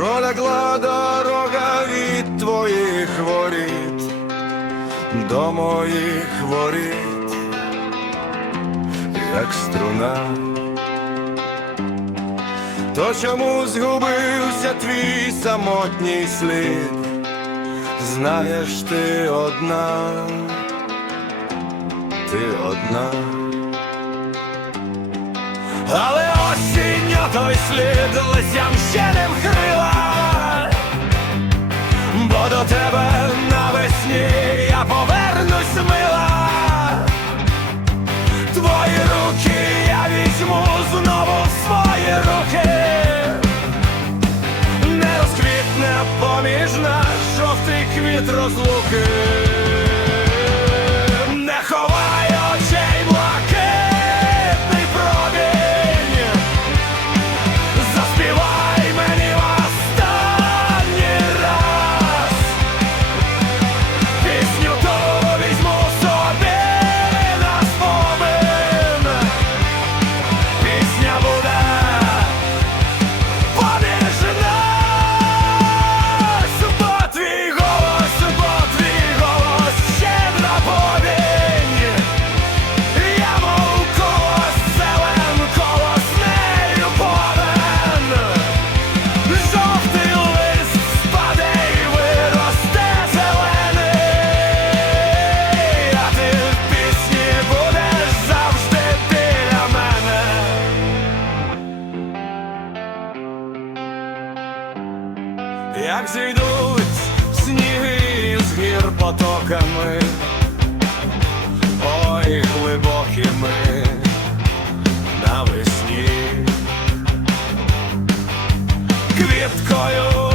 лягла дорога від твоїх воріт до моїх воріт, як струна. То чому згубився твій самотній слід? Знаєш, ти одна, ти одна. Але осінь той слід лисям ще не вкрила, бо до тебе навесні я повернусь мила. Твої руки я візьму знову в свої руки, не розквітне поміж нас жовтий квіт розлуки. Як зійдуть сніги з гір потоками. Ой, глибокими навесні. Квіткою